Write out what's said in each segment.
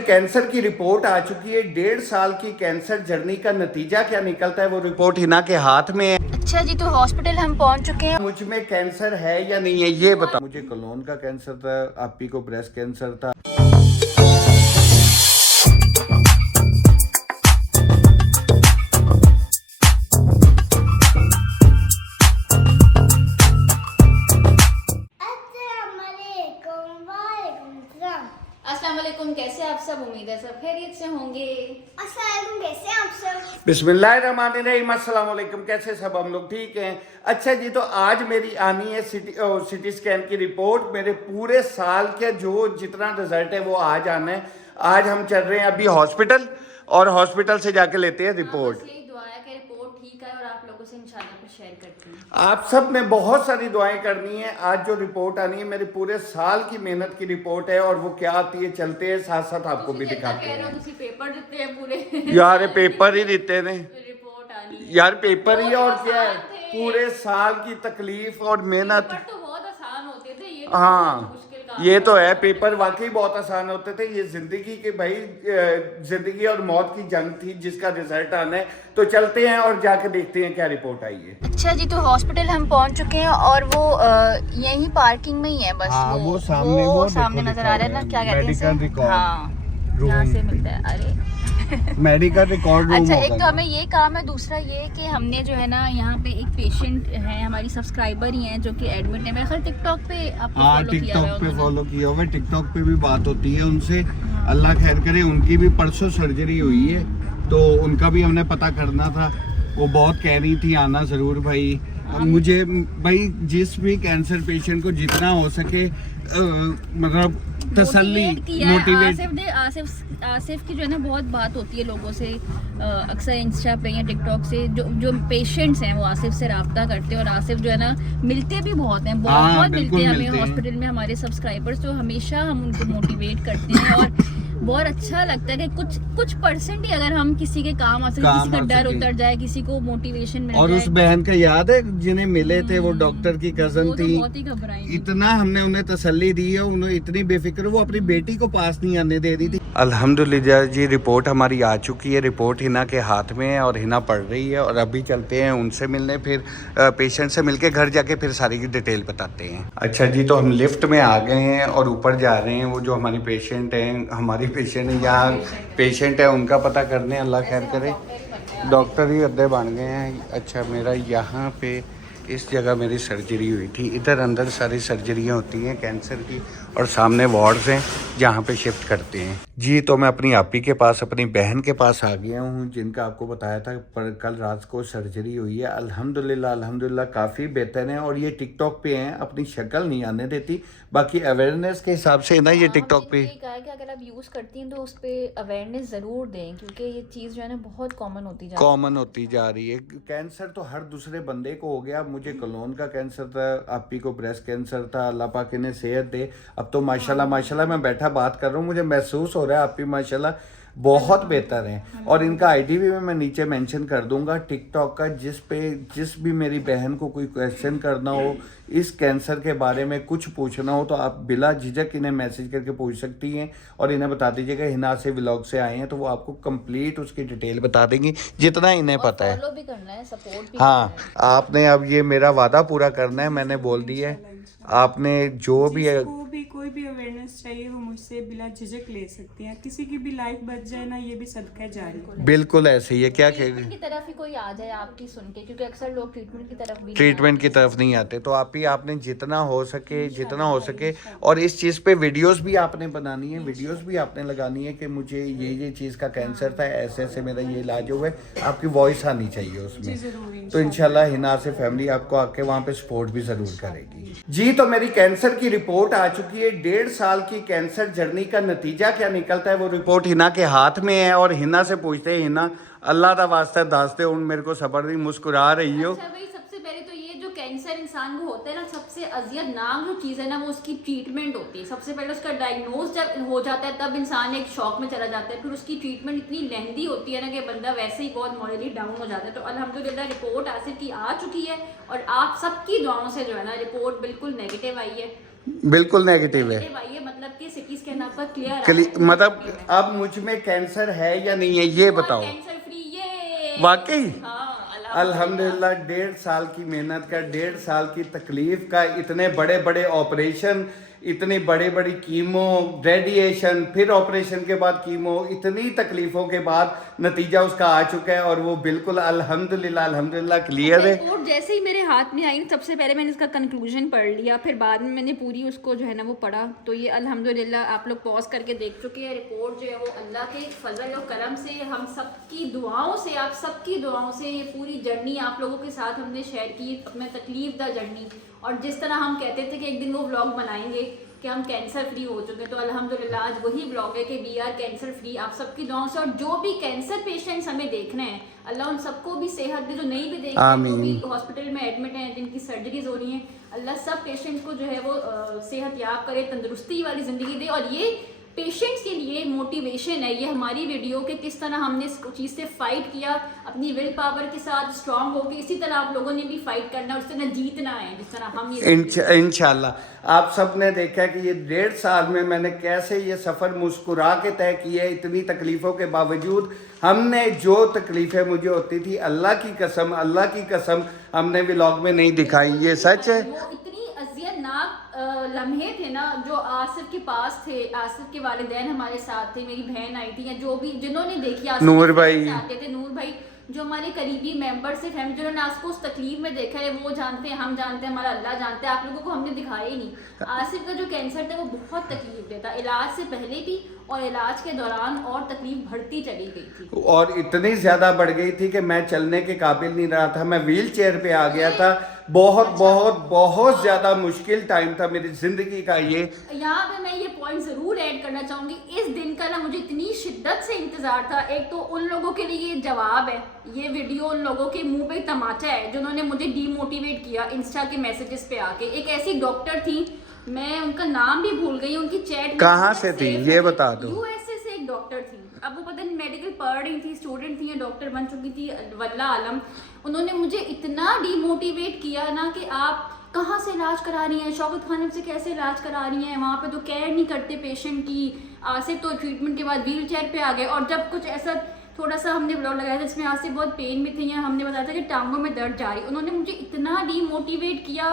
Cancer की report आ चुकी है। 1.5 साल की कैंसर जर्नी का नतीजा क्या निकलता है वो रिपोर्ट हिना के हाथ में है। अच्छा जी, तो हॉस्पिटल हम पहुंच चुके हैं। मुझ में कैंसर है या नहीं है ये बता। मुझे कोलोन का कैंसर था, आपी को ब्रेस्ट कैंसर था। अस्सलाम वालेकुम, कैसे आप सब? उम्मीद है सब खैरियत से होंगे। अस्सलाम वालेकुम, कैसे हैं आप सब? बिस्मिल्लाहिर्रहमानिर्रहीम, अस्सलाम वालेकुम। कैसे सब हम लोग ठीक हैं? अच्छा जी, तो आज मेरी आनी है सिटी स्कैन की रिपोर्ट। मेरे पूरे साल के जो जितना रिजल्ट है वो आज आना है। आज हम चल रहे हैं अभी हॉस्पिटल और हॉस्पिटल से जाके लेते हैं रिपोर्ट। बस यही दुआ है कि रिपोर्ट ठीक है और आप लोगों से इंशाल्लाह फिर शेयर करते हैं। आप सब ने बहुत सारी दुआएं करनी है। आज जो रिपोर्ट आनी है मेरे पूरे साल की मेहनत की रिपोर्ट है और वो क्या आती है चलते हैं साथ साथ आपको भी दिखाते हैं। पेपर देते हैं पूरे यार पेपर ही देते ने रिपोर्ट आनी यार, पेपर ही और बहुत क्या है, आसान थे। पूरे साल की तकलीफ और मेहनत। पेपर तो बहुत आसान होते थे, ये तो बहुत हाँ मुश्किल काम ये तो था। है, पेपर वाकई बहुत आसान होते थे। ये जिंदगी की भाई जिंदगी और मौत की जंग थी जिसका रिजल्ट आना है। तो चलते हैं और जाके देखते हैं क्या रिपोर्ट आई है। अच्छा जी, तो हॉस्पिटल हम पहुंच चुके हैं और वो यही पार्किंग में ही है बस। हाँ, वो सामने नजर आ रहा है ना, क्या कहते हैं मेडिकल इसे? रिकॉर्ड हाँ, यहाँ से मिलता है। अरे मेडिकल रिकॉर्ड रूम अच्छा, होगा। एक तो हमें ये काम है, दूसरा ये कि हमने जो है ना यहाँ पे एक पेशेंट है, हमारी सब्सक्राइबर ही हैं जो कि एडमिट है। मेरे ख्याल टिकटॉक पे आपको हाँ, फॉलो किया हुआ है टिकटॉक पे उन्होंने। फॉलो किया हुआ है। टिकटॉक पे भी बात होती है उनसे। अल्लाह खैर करे, उनकी भी परसों सर्जरी हुई है तो उनका भी हमने पता करना था। वो बहुत कह रही थी आना जरूर भाई। मुझे भाई जिस भी कैंसर पेशेंट को जितना हो सके मतलब तसल्ली, मोटिवेट। आसिफ की जो है ना बहुत बात होती है लोगों से, अक्सर इंस्टा पे या टिकटॉक से जो पेशेंट्स हैं वो आसिफ से रब्ता करते हैं और आसिफ जो है ना मिलते भी बहुत हैं, बहुत मिलते हैं हमें हॉस्पिटल में हमारे सब्सक्राइबर्स। तो हमेशा हम उनको मोटिवेट करते हैं और बहुत अच्छा लगता है कि कुछ परसेंट ही अगर हम किसी के काम आ सके, किसी का डर उतर जाए, किसी को मोटिवेशन मिल और जाए। उस बहन का याद है जिन्हें मिले थे, वो डॉक्टर की कजन वो तो थी। बहुत ही घबराई थी। इतना हमने उन्हें तसल्ली दी है, उन्हें इतनी बेफिक्र, वो अपनी बेटी को पास नहीं आने दे रही थी। अल्हम्दुलिल्लाह जी, रिपोर्ट हमारी आ चुकी है। रिपोर्ट हिना के हाथ में है और हिना पढ़ रही है और अभी चलते हैं उनसे मिलने, फिर पेशेंट से मिलके घर जाके फिर सारी की डिटेल बताते हैं। अच्छा जी, तो हम लिफ्ट में आ गए हैं और ऊपर जा रहे हैं। वो जो हमारी पेशेंट है, हमारी पेशेंट है यहाँ पेशेंट है, उनका पता करने। अल्लाह खैर करे, डॉक्टर ही अड्डे बन गए हैं। अच्छा, मेरा यहाँ पे इस जगह मेरी सर्जरी हुई थी। इधर अंदर सारी सर्जरियाँ होती हैं कैंसर की और सामने वार्ड्स हैं जहाँ पे शिफ्ट करते हैं जी। तो मैं अपनी आपी के पास, अपनी बहन के पास आ गया हूँ जिनका आपको बताया था पर कल रात को सर्जरी हुई है। अल्हम्दुलिल्लाह काफ़ी बेहतर है और ये टिकटॉक पे हैं, अपनी शक्ल नहीं आने देती। बाकी अवेयरनेस के हिसाब से ना ये टिकटॉक पे कहा है कि अगर आप यूज़ करती हैं तो उस पर अवेयरनेस ज़रूर दें, क्योंकि ये चीज़ जो है ना बहुत कॉमन होती जा रही है। कैंसर तो हर दूसरे बंदे को हो गया। मुझे कोलोन का कैंसर था, आपी को ब्रेस्ट कैंसर था। अल्लाह पाक इन्हें सेहत दे। अब तो माशाल्लाह मैं बैठा बात कर रहा हूँ, मुझे महसूस हो रहा है आपी माशाल्लाह बहुत बेहतर हैं। और इनका आईडी भी मैं नीचे मेंशन कर दूंगा टिकटॉक का, जिस भी मेरी बहन को कोई क्वेश्चन करना हो, इस कैंसर के बारे में कुछ पूछना हो तो आप बिला झिझक इन्हें मैसेज करके पूछ सकती हैं और इन्हें बता दीजिएगा हिना से व्लॉग से आए हैं तो वो आपको कंप्लीट उसकी डिटेल बता देंगी जितना इन्हें पता है। फॉलो भी करना है, सपोर्ट भी हाँ, करना है। आपने अब ये मेरा वादा पूरा करना है, मैंने बोल दिया है। आपने जो भी कोई भी अवेयरनेस चाहिए वो मुझसे बिला झिझक ले सकती हैं। किसी की भी लाइफ बच जाए ना, ये भी सदका जारी है। बिल्कुल ऐसे ही है। क्या ट्रीटमेंट की तरफ ही कोई आ जाए आपकी सुन के, क्योंकि अक्सर लोग ट्रीटमेंट की तरफ नहीं आते। तो आपने जितना हो सके और इस चीज़ पे वीडियोस भी आपने बनानी है, वीडियोस भी आपने लगानी है कि मुझे ये चीज़ का कैंसर था, ऐसे मेरा ये इलाज हुआ है। आपकी वॉइस आनी चाहिए उसमें। तो इंशाल्लाह हिना से फैमिली आपको आके वहाँ पे सपोर्ट भी ज़रूर करेगी जी। तो मेरी कैंसर की रिपोर्ट आ चुकी है। 1.5 साल की कैंसर जर्नी का नतीजा क्या निकलता है वो रिपोर्ट हिना के हाथ में है और हिना से पूछते हैं, हिना अल्लाह दा वास्ता दास्ते उन मेरे को सबर नहीं, मुस्कुरा रही हो। अच्छा भाई, सबसे पहले तो ये जो कैंसर इंसान को होता है ना, सबसे अजियतनाक जो चीज़ है ना वो उसकी ट्रीटमेंट होती है। सबसे पहले उसका डायग्नोज जब हो जाता है तब इंसान एक शॉक में चला जाता है, फिर उसकी ट्रीटमेंट इतनी लेंदी होती है ना कि बंदा वैसे ही बहुत मॉरली डाउन हो जाता है। तो अल्हम्दुलिल्लाह रिपोर्ट आसिफ की आ चुकी है और आप सबकी दुआओं से जो है ना रिपोर्ट बिल्कुल नेगेटिव आई है। बिल्कुल नेगेटिव है। भाई ये मतलब कि सिटी स्कैन आपका क्लियर मतलब अब मुझ में कैंसर है या नहीं है ये बताओ। कैंसर फ्री ये वाकई हाँ अल्हम्दुलिल्लाह 1.5 साल की मेहनत का, 1.5 साल की तकलीफ का, इतने बड़े बड़े ऑपरेशन, इतनी बड़ी बड़ी कीमो, रेडिएशन, फिर ऑपरेशन के बाद कीमो, इतनी तकलीफों के बाद नतीजा उसका आ चुका है और वो बिल्कुल अल्हम्दुलिल्लाह क्लियर है। रिपोर्ट जैसे ही मेरे हाथ में आई सबसे पहले मैंने इसका कंक्लूजन पढ़ लिया, फिर बाद में मैंने पूरी उसको जो है ना वो पढ़ा। तो ये अल्हम्दुलिल्लाह आप लोग पॉज करके देख चुके हैं। रिपोर्ट जो है वो अल्लाह के फजल और करम से, हम सबकी दुआओं से, आप सबकी दुआओं से ये पूरी जर्नी आप लोगों के साथ हमने शेयर की, अपने तकलीफ दा जर्नी। और जिस तरह हम कहते थे कि एक दिन वो व्लॉग बनाएंगे कि हम कैंसर फ्री हो चुके, तो अल्हम्दुलिल्लाह आज वही व्लॉग है कि वी आर कैंसर फ्री आप सबकी दुआओं से। और जो भी कैंसर पेशेंट्स हमें देखना है, अल्लाह उन सबको भी सेहत दे, जो नहीं भी देख रहे हैं, जो भी हॉस्पिटल में एडमिट हैं, जिनकी सर्जरीज हो रही हैं, अल्लाह सब पेशेंट्स को जो है वो सेहत याब करे, तंदुरुस्ती वाली ज़िंदगी दे। और ये पेशेंट्स के लिए मोटिवेशन है ये हमारी वीडियो के, किस तरह हमने इस चीज़ से फाइट किया अपनी विल पावर के साथ स्ट्रांग होकर। इसी तरह आप लोगों ने भी फाइट करना और उससे ना जीतना है, जिस तरह हम ये इंशाल्लाह आप सब ने देखा कि ये 1.5 साल में मैंने कैसे ये सफ़र मुस्कुरा के तय किया है। इतनी तकलीफ़ों के बावजूद हमने जो तकलीफ़ें मुझे होती थी, अल्लाह की कसम हमने व्लॉग में नहीं दिखाई, ये सच है। लम्हे थे ना जो आसिफ के पास थे, आसिफ के वालिदैन हमारे साथ थे, मेरी बहन आई थी, या जो भी जिन्होंने देखी, आसिफ नूर भाई आते थे, नूर भाई जो हमारे करीबी मेंबर से फैमिली, जिन्होंने आपको उस तकलीफ में देखा है, वो जानते हैं, हम जानते हैं, हमारा अल्लाह जानते हैं। आप लोगों को हमने दिखाया ही नहीं। आसिफ का जो कैंसर था वो बहुत तकलीफ देता, इलाज से पहले भी और इलाज के दौरान और तकलीफ बढ़ती चली गई थी, और इतनी ज्यादा बढ़ गई थी कि मैं चलने के काबिल नहीं रहा था, मैं व्हील चेयर पे आ गया था। बहुत ज्यादा मुश्किल टाइम था मेरी जिंदगी का ये। यहाँ पे मैं ये पॉइंट जरूर ऐड करना चाहूंगी, इस दिन का ना मुझे इतनी शिद्दत से इंतजार था। एक तो उन लोगों के लिए ये जवाब है, ये वीडियो उन लोगों के मुंह पे तमाचा है जिन्होंने मुझे डीमोटिवेट किया इंस्टा के मैसेजेस पे आके। एक ऐसी डॉक्टर थी, मैं उनका नाम भी भूल गई, उनकी चैट कहाँ से थी ये बता दो। यूएसए से एक डॉक्टर थी, अब वो पता नहीं मेडिकल पढ़ रही थी, स्टूडेंट थी या डॉक्टर बन चुकी थी, वल्लाह आलम। उन्होंने मुझे इतना डीमोटिवेट किया ना कि आप कहाँ से इलाज करा रही हैं, शौकत खानम से कैसे इलाज करा रही हैं, वहाँ पे तो केयर नहीं करते पेशेंट की। आसिफ तो ट्रीटमेंट के बाद व्हील चेयर पे आ गए, और जब कुछ ऐसा थोड़ा सा हमने ब्लॉग लगाया था जिसमें आसिफ बहुत पेन में थे, या हमने बताया था कि टांगों में दर्द जा रही, उन्होंने मुझे इतना डीमोटिवेट किया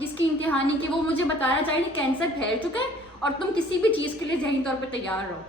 जिसकी इंतहानी कि वो मुझे बताना चाहिए कि कैंसर फैल चुका है और तुम किसी भी चीज़ के लिए ज़हनी तौर पर तैयार रहो।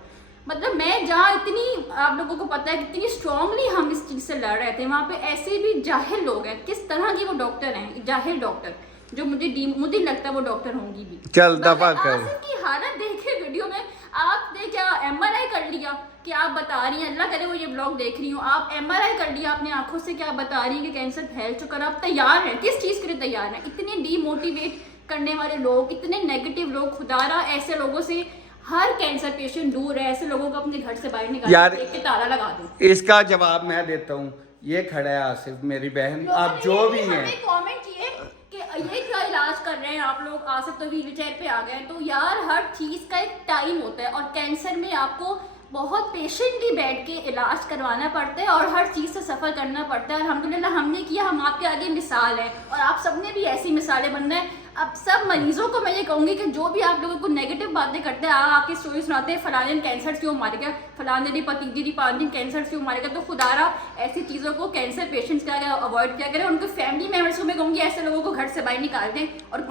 मतलब मैं जहाँ इतनी, आप लोगों को पता है कितनी स्ट्रांगली हम इस चीज़ से लड़ रहे थे, वहाँ पे ऐसे भी जाहिल लोग हैं, किस तरह की वो डॉक्टर हैं, जाहिल डॉक्टर, जो मुझे लगता है वो डॉक्टर होंगी भी। चल दफा कर। आसिफ की हालत देखे वीडियो में, आपने क्या एमआरआई कर लिया कि आप बता रही हैं, अल्लाह करे वो ये ब्लॉग देख रही हूँ, आप एमआरआई कर लिया अपनी आंखों से, क्या बता रही हैं कि कैंसर फैल चुका है, आप तैयार हैं, किस चीज़ के लिए तैयार हैं? इतने डीमोटिवेट करने वाले लोग, इतने नेगेटिव लोग, खुदारा ऐसे लोगों से हर कैंसर पेशेंट दूर है, ऐसे लोगों को अपने घर से बाहर निकाल यार के ताला लगा दो। इसका जवाब मैं देता हूँ, ये खड़ा है आसिफ मेरी बहन, आप जो भी हैं कमेंट किए कि ये क्या इलाज कर रहे हैं आप लोग, आसिफ तो व्हील चेयर पे आ गए। तो यार हर चीज़ का एक टाइम होता है, और कैंसर में आपको बहुत पेशेंटली बैठ के इलाज करवाना पड़ता है और हर चीज़ से सफ़र करना पड़ता है। अल्हम्दुलिल्लाह हमने किया, हम आपके आगे मिसाल है, और आप सबने भी ऐसी मिसालें बनना है। अब सब मरीजों को मैं ये कहूँगी कि जो भी आप लोगों को नेगेटिव बातें करते हैं, आके स्टोरी सुनाते हैं, फलाने दिन कैंसर से क्यों मार गया, फलाने दिन भतीजी दी 5 दिन कैंसर से क्यों मार गया, तो खुदारा ऐसी चीज़ों को, कैंसर पेशेंट्स का अवॉइड किया करें। उनके फैमिली मेम्बर्स को मैं कहूँगी ऐसे लोगों को घर से बाहर निकाल दें और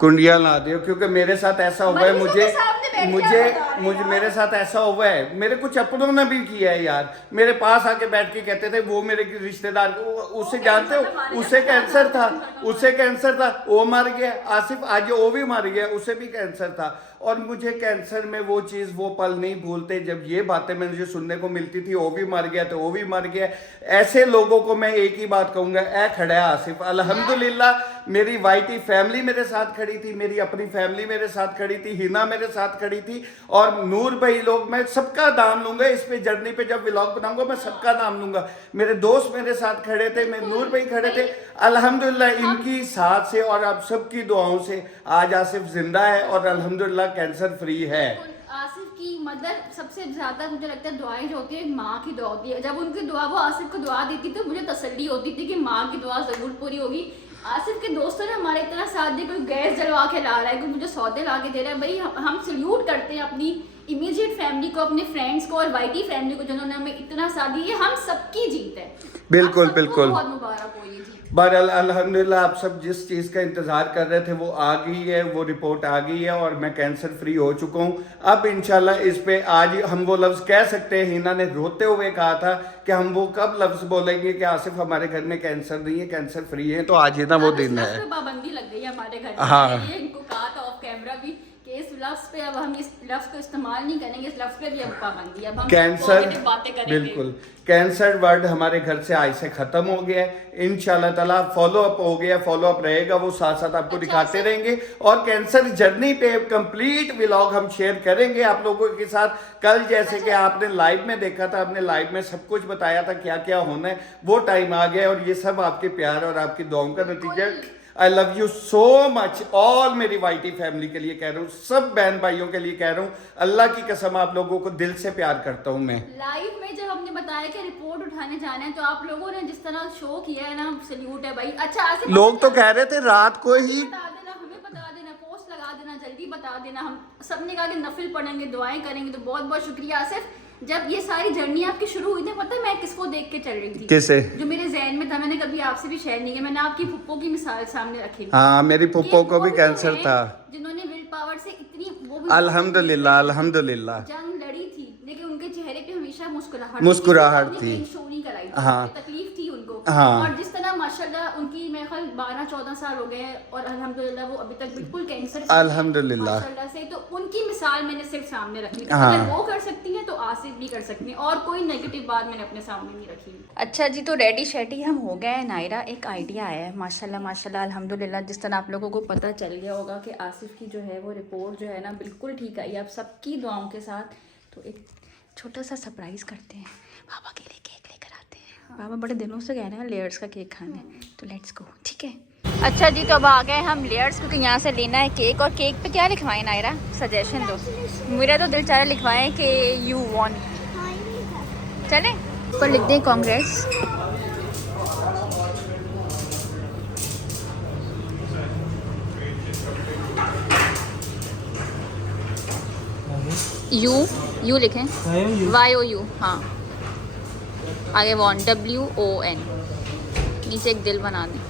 कुंडियाँ ला दें, क्योंकि मेरे साथ ऐसा हुआ है, मुझे मेरे साथ ऐसा हुआ है, मेरे कुछ अपनों ने भी किया है यार। मेरे पास आके बैठ के कहते थे, वो मेरे रिश्तेदार, उससे जानते हो, उससे कैंसर था, वो मर गया। आसिफ आज वो भी मर गया, उसे भी कैंसर था। और मुझे कैंसर में वो चीज़, वो पल नहीं भूलते जब ये बातें मुझे सुनने को मिलती थी, वो भी मर गया तो वो भी मर गया। ऐसे लोगों को मैं एक ही बात कहूँगा, ऐ खड़ा है आसिफ। अल्हम्दुलिल्लाह मेरी वाइटी फैमिली मेरे साथ खड़ी थी, मेरी अपनी फैमिली मेरे साथ खड़ी थी, हिना मेरे साथ खड़ी थी, और नूर भाई लोग, मैं सबका नाम लूँगा इस पे जर्नी पे, जब व्लॉग बनाऊंगा मैं सबका नाम लूँगा। मेरे दोस्त मेरे साथ खड़े थे, मेरे नूर भाई खड़े थे। अल्हम्दुलिल्लाह इनकी साथ से और आप सबकी दुआओं से आज आसिफ जिंदा है और अल्हम्दुलिल्लाह कैंसर फ्री है। आसिफ की मदर सबसे ज्यादा मुझे लगता है दुआएं जो होती है, माँ की दुआ होती है। जब उनकी दुआ, वो आसिफ को दुआ देती तो मुझे तसल्ली होती थी कि माँ की दुआ जरूर पूरी होगी। आसिफ के दोस्तों ने हमारे इतना साथ दिया, कोई गैस जलवा के ला रहा है, कोई मुझे सौदे ला के दे रहा है। भाई हम सल्यूट करते हैं अपनी इमीडिएट फैमिली को, अपने फ्रेंड्स को और वाईटी फैमिली को जिन्होंने हमें इतना साथ दिया। ये हम सबकी जीत है। बिल्कुल, आप सबको बिल्कुल। बहुत मुबारक हो ये जीत। पर अल्हम्दुलिल्लाह आप सब जिस चीज़ का इंतज़ार कर रहे थे वो आ गई है, वो रिपोर्ट आ गई है और मैं कैंसर फ्री हो चुका हूँ। अब इंशाल्लाह इस पे आज हम वो लफ्ज़ कह सकते हैं। हिना ने रोते हुए कहा था कि हम वो कब लफ्ज़ बोलेंगे कि आसिफ हमारे घर में कैंसर नहीं है, कैंसर फ्री है। तो आज हिना वो दिन है। पाबंदी लग गई है हमारे घर में। हाँ। मैंने इनको कहा था ऑफ कैमरा भी कि इस लफ्ज़ पे अब हम इस लफ्ज़ को इस्तेमाल नहीं करेंगे, इस लफ्ज़ पे भी अब पाबंदी है। अब हम कैंसर, positive बातें करेंगे। बिल्कुल कैंसर वर्ड हमारे घर से आज से खत्म हो गया है। इंशाल्लाह ताला फॉलो अप हो गया, फॉलो अप रहेगा, वो साथ साथ आपको दिखाते रहेंगे और कैंसर जर्नी पे कंप्लीट व्लॉग हम शेयर करेंगे आप लोगों के साथ। कल जैसे कि आपने लाइव में देखा था, आपने लाइव में सब कुछ बताया था क्या क्या होना है, वो टाइम आ गया और ये सब आपके प्यार और आपकी दुआओं का नतीजा। I love you so much all मेरी वाईटी फैमिली के लिए कह रहा हूँ, सब बहन भाइयों के लिए कह रहा हूँ, अल्लाह की कसम आप लोगों को दिल से प्यार करता हूँ मैं। लाइव में जब हमने बताया कि रिपोर्ट उठाने जाना है तो आप लोगों ने जिस तरह शो किया है ना, सल्यूट है भाई। अच्छा आसिफ, लोग तो कह रहे थे रात को ही बता देना, हमें बता देना, पोस्ट लगा देना, जल्दी बता देना। हम सबने कहा कि नफिल पढ़ेंगे, दुआएं करेंगे। तो बहुत बहुत शुक्रिया आसिफ। जब ये सारी जर्नी आपकी शुरू हुई थी, पता है मैं किसको देख के चल रही थी? किसे? जो मेरे जहन में था, मैंने कभी आपसे भी शेयर नहीं किया। मैंने आपकी फुप्पो की मिसाल सामने रखी थी। हाँ, मेरी फुप्पो को भी वो कैंसर हैं था। जिन्होंने विल पावर से इतनी वो भी अल्हम्दुलिल्लाह, अल्हम्दुलिल्लाह जंग लड़ी थी, लेकिन उनके चेहरे पे हमेशा मुस्कुराहट थी। शो नहीं कराई थी। हाँ। तकलीफ थी उनको। हाँ। और जिस तरह माशाल्लाह उनकी मेरे ख्याल 12-14 साल हो गए हैं और अल्हम्दुलिल्लाह वो अभी तक बिल्कुल कैंसर अल्हम्दुलिल्लाह माशाल्लाह से। तो उनकी मिसाल मैंने सिर्फ सामने रखी थी। हाँ। अगर वो कर सकती है तो आसिफ भी कर सकती है, और कोई नेगेटिव बात मैंने अपने सामने नहीं रखी। अच्छा जी, तो रेडी शेडी हम हो गए हैं। नायरा, एक आइडिया आया है माशाल्लाह माशाल्लाह अल्हम्दुलिल्लाह। जिस तरह आप लोगों को पता चल गया होगा कि आसिफ की जो है वो रिपोर्ट जो है ना बिल्कुल ठीक आई है, आप सबकी दुआओं के साथ। तो एक छोटा सा सरप्राइज़ करते हैं, पापा के लिए केक लेकर आते हैं। पापा बड़े दिनों से कह रहे हैं लेयर्स का केक खाने, तो लेट्स गो, ठीक है। अच्छा जी, तो अब आ गए हम लेयर्स, क्योंकि यहाँ से लेना है केक। और केक पे क्या लिखवाएं नायरा, सजेशन दो। मेरा तो दिल चाह रहा लिखवाएं कि यू वॉन। चलें पर लिख दें कांग्रेस। यू लिखें, YOU। हाँ, आगे वॉन, WON। नीचे एक दिल बना दें,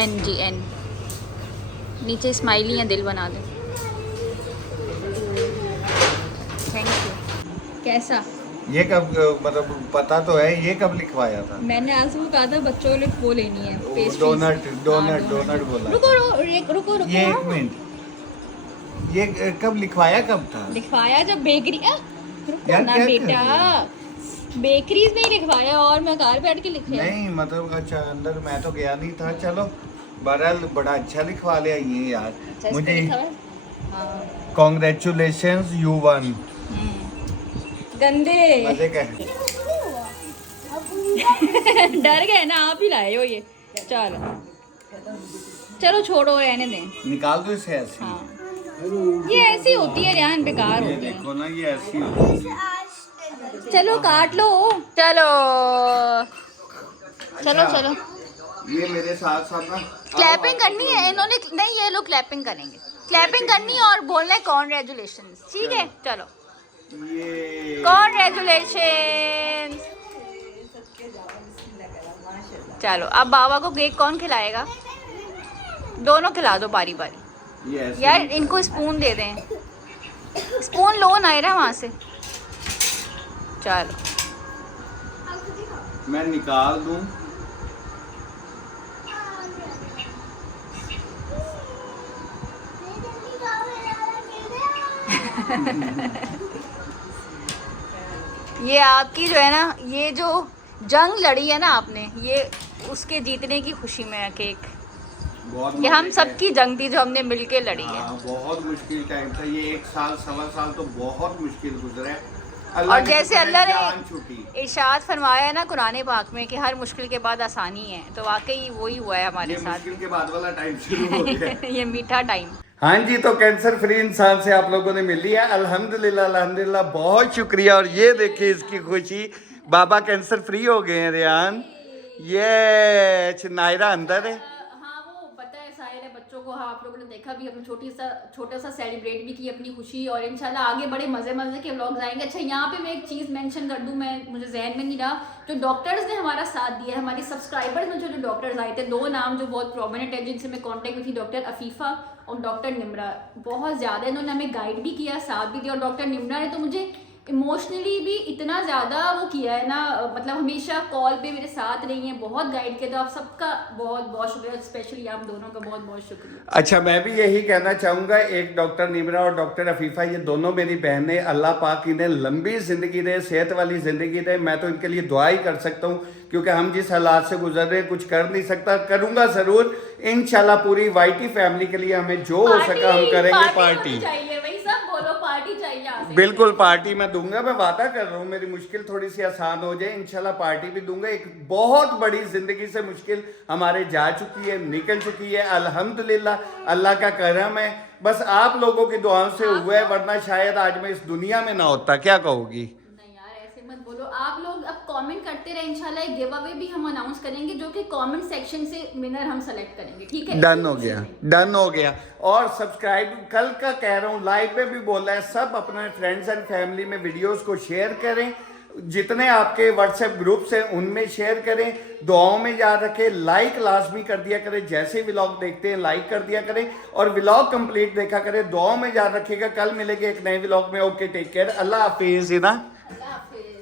NGN। नीचे स्माइली या दिल बना दें। Thank you. कैसा? ये कब मतलब पता तो है, ये कब लिखवाया था? मैंने आज वो कहा था बच्चों के लिए वो लेनी है, डोनट बोला। रुको ये एक मिनट, ये कब लिखवाया, कब था? लिखवाया जब बेकरी रुको यार, ना क्या बेटा, बेकरीज में ही लिखवाया और मैं घर बैठ के लिखे। नहीं मतलब अच्छा, अंदर मैं तो गया नहीं था। चलो बहरहाल बड़ा अच्छा लिखवा लिया ये यार। अच्छा, मुझे हाँ। Congratulations you one. गंदे मजे का डर गए ना, आप ही लाए हो ये। चलो छोड़ो, रहने दें। निकाल दो इसे ऐसे। हाँ, ये ऐसी होती है रियान, बेकार ये होती है। देखो ना, ये ऐसी होती है। चलो काट लो, चलो चलो अच्छा, चलो। ये मेरे साथ साथ ना क्लैपिंग करनी है इन्होंने, नहीं ये लोग क्लैपिंग करेंगे, क्लैपिंग करनी है और बोलना है कॉन्ग्रेचुलेशंस, ठीक है। चलो ये कॉन्ग्रेचुलेशन। चलो अब बाबा को केक कौन खिलाएगा? दोनों खिला दो बारी बारी। ये ऐसे यार इनको स्पून दे दें, स्पून लो नायरा वहाँ से। चलो मैं निकाल दूं। ये आपकी जो है ना, ये जो जंग लड़ी है ना आपने, ये उसके जीतने की खुशी में है केक। बहुत ये हम मजे का है। सबकी जंग थी जो हमने मिलके लड़ी है। हाँ, बहुत मुश्किल टाइम था ये, 1 साल 1.25 साल तो बहुत मुश्किल गुजरा है। और जैसे अल्लाह जान छूटी। ने इरशाद फरमाया है ना कुरान पाक में कि हर मुश्किल के बाद आसानी है, तो वाकई वही हुआ है हमारे ये साथ। मुश्किल के बाद वाला टाइम शुरू हो गया। ये मीठा टाइम। हाँ जी, तो कैंसर फ्री इंसान से आप लोगों ने मिल लिया, अल्हम्दुलिल्लाह अल्हम्दुलिल्लाह, बहुत शुक्रिया। और ये देखिए इसकी खुशी, बाबा कैंसर फ्री हो गए हैं रियान। ये नायरा अंदर है। हाँ वो पता है साहिर है बच्चों को। हाँ आप लोगों ने देखा भी, अपना छोटा सा सेलिब्रेट भी की अपनी खुशी, और इंशाल्लाह आगे बड़े मजे के व्लॉग्स आएंगे। अच्छा यहाँ पे मैं एक चीज़ मेंशन कर दूँ, मुझे जहन में नहीं रहा, जो डॉक्टर्स ने हमारा साथ दिया है, हमारी सब्सक्राइबर्स में जो डॉक्टर्स आए थे, 2 नाम जो बहुत प्रोमिनेंट है जिनसे मैं कॉन्टेक्ट में थी, डॉक्टर अफीफ़ा और डॉक्टर निम्रा। बहुत ज़्यादा इन्होंने हमें गाइड भी किया, साथ भी दिया, और डॉक्टर निम्रा ने तो मुझे इमोशनली भी इतना ज़्यादा वो किया है ना, मतलब हमेशा कॉल पे मेरे साथ रही हैं, बहुत गाइड किया। तो आप सबका बहुत बहुत शुक्रिया, स्पेशली आप दोनों का बहुत बहुत शुक्रिया। अच्छा मैं भी यही कहना चाहूँगा, एक डॉक्टर निम्रा और डॉक्टर अफीफ़ा, ये दोनों मेरी बहनें, अल्लाह पाक इन्हें लंबी ज़िंदगी दे, सेहत वाली ज़िंदगी दे। मैं तो इनके लिए दुआ ही कर सकता हूँ, क्योंकि हम जिस हालात से गुजर रहे हैं कुछ कर नहीं सकता, करूँगा ज़रूर इंशाल्लाह। पूरी वाईटी फैमिली के लिए हमें जो हो सका हम करेंगे। पार्टी चाहिए, वही सब बोलो, पार्टी चाहिए आसिफ। बिल्कुल पार्टी मैं दूंगा, मैं वादा कर रहा हूँ, मेरी मुश्किल थोड़ी सी आसान हो जाए, इंशाल्लाह पार्टी भी दूंगा। एक बहुत बड़ी जिंदगी से मुश्किल हमारे जा चुकी है, निकल चुकी है, अल्हम्दुलिल्लाह, अल्लाह का करम है। बस आप लोगों की दुआओं से हुआ है, वरना शायद आज मैं इस दुनिया में ना होता। क्या कहोगी? नहीं यार ऐसे मत बोलो, आप लोग अब कमेंट करते रहे, इंशाल्लाह एक गिव अवे भी हम अनाउंस करेंगे, जो कि कमेंट सेक्शन से विनर हम सेलेक्ट करेंगे, ठीक है? डन हो गया, डन हो गया। और सब्सक्राइब कल का कह रहा हूँ, लाइव में भी बोला है, सब अपने फ्रेंड्स एंड फैमिली में वीडियोस को शेयर करें, जितने आपके व्हाट्सएप ग्रुप्स हैं उनमें शेयर करें, दुआओं में याद रखें, लाइक लाजमी कर दिया करें, जैसे व्लॉग देखते हैं लाइक कर दिया करें, और व्लॉग कंप्लीट देखा करें। दुआओं में याद रखिएगा, कल मिलेंगे एक नए व्लॉग में। ओके टेक केयर, अल्लाह हाफिज़। ना अल्लाह हाफिज।